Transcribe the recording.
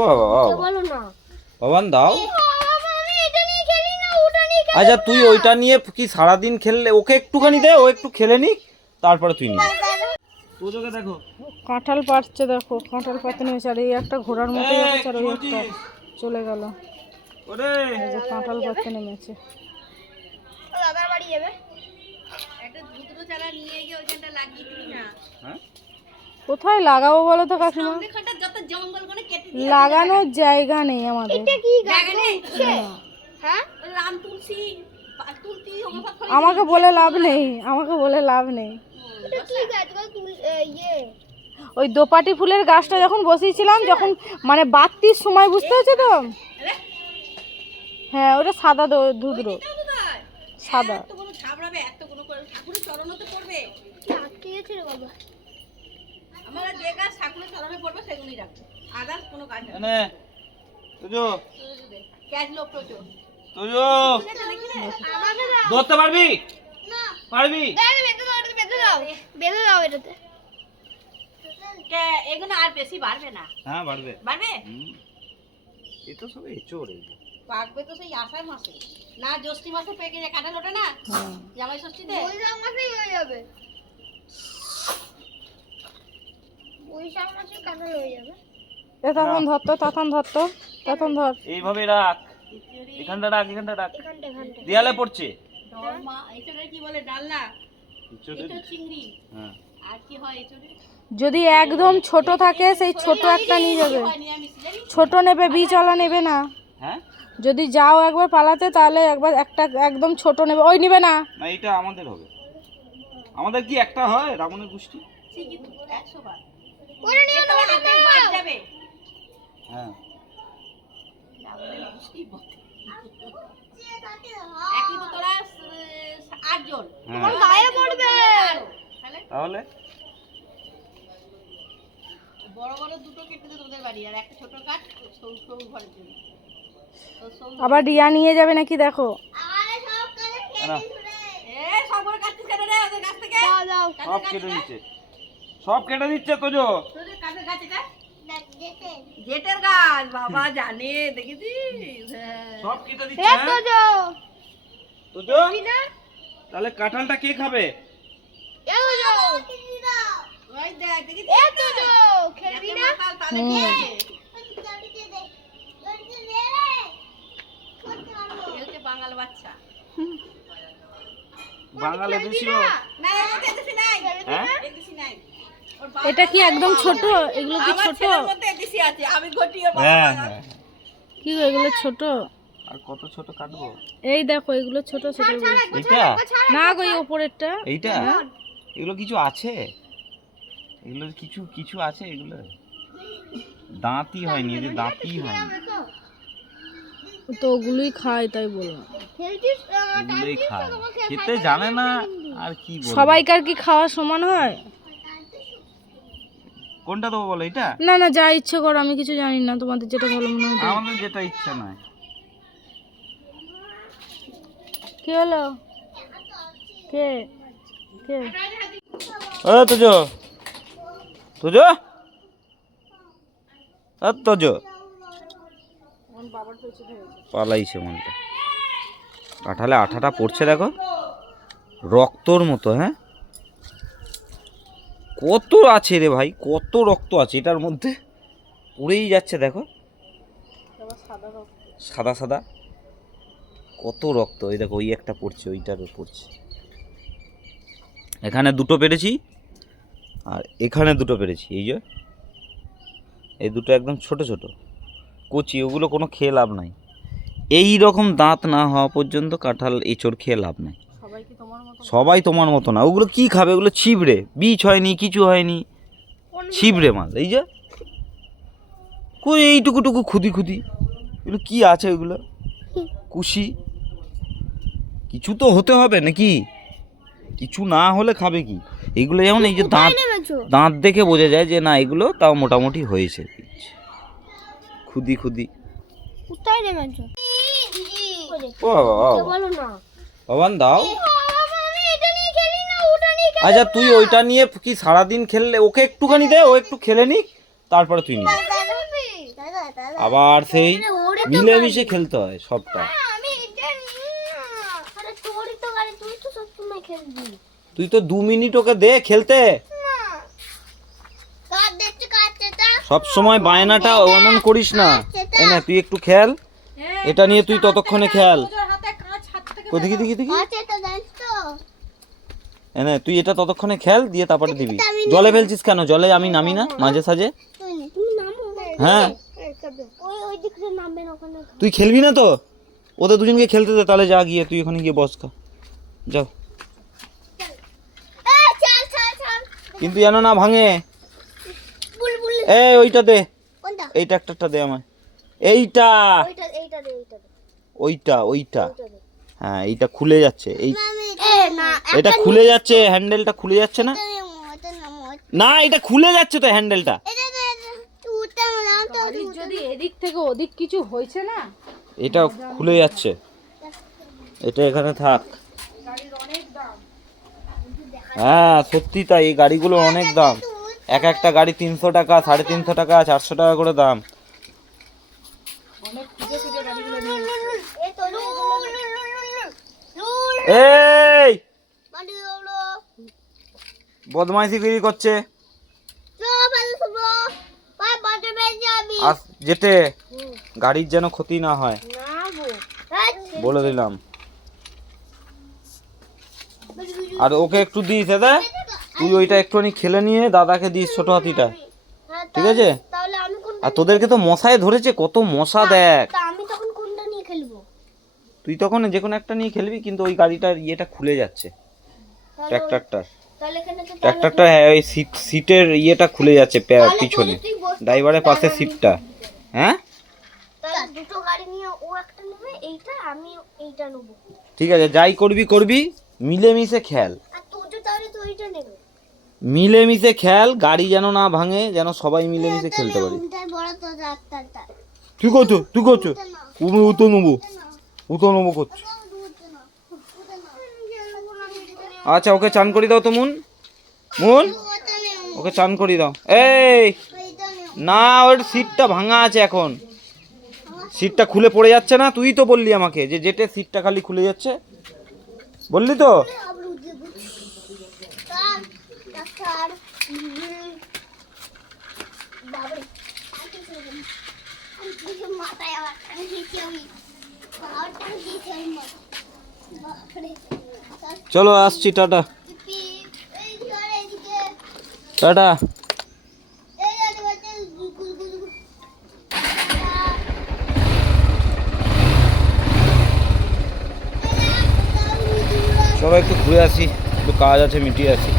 ও বাবান দাও। আচ্ছা তুই ওইটা নিয়ে কি সারাদিন খেললে? ওকে একটুখানি দে, ও একটু খেলে নি, তারপরে তুই নিবি। তোজোকে দেখো কাঁঠাল পাড়ছে, দেখো কাঁঠাল পাড়তে নেমেছে। আর এই একটা ঘোড়ার মতোই আছে, আর ওই একটা চলে গেল। ওরে কাঁঠাল পাড়তে নেমেছে। কোথায় লাগাবো বলো তো কাকিমা? লাগানোর জায়গা নেই আমাদের। আমাকে বলে লাভ নেই, আমাকে বলে লাভ নেই। ওই দোপাটি ফুলের গাছটা যখন বসিয়েছিলাম, যখন মানে বাতির সময়, বুঝতে হচ্ছে তো? হ্যাঁ, ওটা সাদা ধুদ্র, সাদা। ধরতে পারবি? পারবি? এগুলো আর বেশি বাড়বে না। হ্যাঁ বাড়বে, বাড়বে। এই তো সব এঁচড়। পাকবে তো সেই আষাঢ় মাসে, না জ্যৈষ্ঠী মাসে পেকে যায় কাঁঠাল ওঠে না জামাই ষষ্ঠীতে? বৈশাখ মাসেই হয়ে যাবে, বৈশাখ মাসে কাঁঠাল হয়ে যাবে। তখন ধরতো, তখন ধরতো, তখন ধর। এইভাবে রাখ, এখানটা রাখ, এখানটা রাখ, দেয়ালে পড়ছে। মা এঁচড়ে কি বলে? ডালনা, এঁচড় চিংড়ি। হ্যাঁ, আর কি হয় এঁচড়ে? যদি একদম ছোট থাকে, সেই ছোট একটা নিয়ে যাবে। ছোট নেবে, বীজওয়ালা নেবে না। হ্যাঁ, যদি যাও একবার পালাতে, তাহলে একবার একটা একদম ছোট নেবে, ওই নেবে না। না এটা আমাদের হবে। আমাদের কি একটা হয় রাবণের গোষ্ঠী? ঠিকই তো 100 বার ওরে নিয়ে তো হাতে বাদ যাবে। হ্যাঁ, রাবণের গোষ্ঠী বটে। একই তো তোরা 8 জন, তোমার গায়ে পড়বে তাহলে বড় বড় দুটো কেটে দে তোদের বাড়ি, আর একটা ছোট কাট সৌ ঘরের জন্য। আবার রিয়া নিয়ে যাবে নাকি দেখো। আরে সব কাটে খেয়ে ছুড়ে। সব করে কাটছিস কেন রে ওদের গাছ থেকে? দাও দাও, সব কেটে দিচ্ছে, সব কেটে দিচ্ছে। তোজো তোদের কাছে গাছ এটা জেটের গাছ, বাবা জানে, দেখেছিস? সব কেটে দিচ্ছে। তোজো তোজো তাহলে কাঁঠালটা কে খাবে? ওই দেখ, দেখেছিস? তোজো খেলবি না? তাহলে কি আছে? বাঙাল বাচ্চা, বাঙালি দেশীয়। না এদেশি নাই, হ্যাঁ এদেশি নাই। এটা কি একদম ছোট? এগুলো কি ছোট? এদেশি আছে, আমি ঘটিয়ে বাবা। হ্যাঁ হ্যাঁ, কি গো, এগুলো ছোট? আর কত ছোট কাটবো? এই দেখো, এগুলো ছোট ছোট। এইটা না গো, এই উপরেরটা। এইটা এগুলো কিছু আছে, এগুলো কিছু কিছু আছে, এগুলো দাঁতই হয়নি, এদের দাঁতই হয়নি। তো ওগুলোই খায়, তাই বললাম। এগুলোই খায়, খেতে জানে না। আর কি বলবো, সবাইকার কি খাওয়া সমান হয়? কোনটা দেবো বলো? এটা না না, যা ইচ্ছে করো, আমি কিছু জানি না, তোমাদের যেটা ভালো মনে হয়। আমাদের যেটা ইচ্ছা নয়। কি হলো? কে কে? ও তোজো তোজো তোজো পালাইছে মনটা। কাঁঠালে আঠাটা পড়ছে দেখো, রক্তর মতো। হ্যাঁ, কত আছে রে ভাই, কত রক্ত আছে এটার মধ্যে, উড়েই যাচ্ছে দেখো, সাদা সাদা কত রক্ত। ওই দেখো, ওই একটা পড়ছে, ওইটারও পড়ছে। এখানে দুটো পেরেছি, আর এখানে দুটো পেরেছি। এই যে এই দুটো একদম ছোট ছোট কচি, ওগুলো কোনো খেয়ে লাভ নাই। এই রকম দাঁত না হওয়া পর্যন্ত কাঁঠাল এঁচড় খেয়ে লাভ নাই। সবাই তোমার মতো না, ওগুলো কি খাবে? ওগুলো ছিবড়ে, বীজ হয়নি, কিছু হয়নি, ছিবড়ে মাল। এই যে কই এইটুকু টুকু খুদি খুদি, এগুলো কি আছে? ওইগুলো কুশি, কিছু তো হতে হবে নাকি? কিছু না হলে খাবে কি? এগুলো যেমন এই যে দাঁত, দাঁত দেখে বোঝা যায় যে না এগুলো তাও মোটামুটি হয়েছে। খুদি খুদি। কোথায় নেমেছো? ও বাবান দাও। আচ্ছা তুই ওইটা নিয়ে কি সারাদিন খেললে? ওকে একটুখানি দে, ও একটু খেলে নি, তারপরে তুই নিবি। দাদা দাদা আবার সেই মিলেমিশে খেলতে হয় সবটা। আমি এটা আরে তোরই তো গাড়ি, তুই তো সবসময় খেলবি। তুই তো 2 মিনিট ওকে দে খেলতে। কার দেখতে কাটছেটা? সব সময় বায়নাটা এমন করিস না। এই না তুই একটু খেল, এটা নিয়ে তুই ততক্ষণে খেল। হাতে কাঁচ হাত থেকে দেখি দেখি দেখি, কাটছেটা জানিস তো? এই নে তুই এটা ততক্ষণে খেল, দিয়ে তারপরে দিবি। জলে ফেলছিস কেন? জলে আমি নামি না মাঝে সাঝে? তুমি নামো। হ্যাঁ ওই দিক থেকে নামবেন ওখানে। তুই খেলবি না তো? ওদের দুজনকে খেলতে দে, তাহলে যা গিয়ে তুই ওখানে গিয়ে বস খা, যাও। চল চল চল। কিন্তু যেন না ভাঙে। বুলবুল এই ওইটা দে, কোনটা? এই ট্রাক্টরটা দে আমায়। এইটা এইটা দে। ওইটা ওইটা দে। হ্যাঁ এইটা খুলে যাচ্ছে, এই না এটা খুলে যাচ্ছে, হ্যান্ডেলটা খুলে যাচ্ছে না। না এটা খুলে যাচ্ছে তো হ্যান্ডেলটা। গাড়ির যদি এদিক থেকে ওদিক কিছু হয়েছে না, এটা খুলে যাচ্ছে, এটা এখানে থাক। হ্যাঁ সত্যি তাই, এই গাড়িগুলোর অনেক দাম। এক একটা গাড়ি 300 টাকা, 350 টাকা, 400 টাকা করে দাম। এই বদমাইশি করছে, আর যেতে গাড়ির যেন ক্ষতি না হয়, বলে দিলাম। আর ওকে একটু দিস দাদা, তুই ওইটা একটুখানি খেলে নিয়ে দাদাকে দিস, ছোট হাতিটা, ঠিক আছে? তাহলে আমি কোন আর তোদেরকে তো মশায় ধরেছে, কত মশা দেখ। তা আমি তখন কোনটা নিয়ে খেলবো? তুই তখন যে কোনো একটা নিয়ে খেলবি, কিন্তু ওই গাড়িটার ইয়েটা খুলে যাচ্ছে, ট্র্যাক্টরটার তাহলে এখানে তো ট্র্যাক্টরটা হ্যাঁ ওই সিটের ইয়েটা খুলে যাচ্ছে পিছনে, ড্রাইভারের পাশে সিটটা। হ্যাঁ তাহলে দুটো গাড়ি নিয়ে ও একটা নেবে, এইটা আমি এইটা নেবো। ঠিক আছে, যাই করবি করবি, মিলেমিশে খেল, আর তোজো তাহলে তো এইটা নেবে। মিলেমিশে খেল, গাড়ি যেন না ভাঙে, যেন সবাই মিলেমিশে খেলতে পারি। ওটাই বড় তো ডাক্তারটা। তুই করছো তুমি উতো নেবো করছো। আচ্ছা ওকে চান করি দাও তো, মুন ওকে চান করি দাও। এই না, ওর সিটটা ভাঙা আছে এখন, সিটটা খুলে পড়ে যাচ্ছে না। তুই তো বললি আমাকে যে যেটে সিটটা খালি খুলে যাচ্ছে, বললি তো। ডাক্তার বাবারে মাথায় আবার আমি বাবারে। চলো আসছি, টাটা টাটা। চলো একটু ঘুরে আসি, একটু কাজ আছে, মিটিয়ে আসি।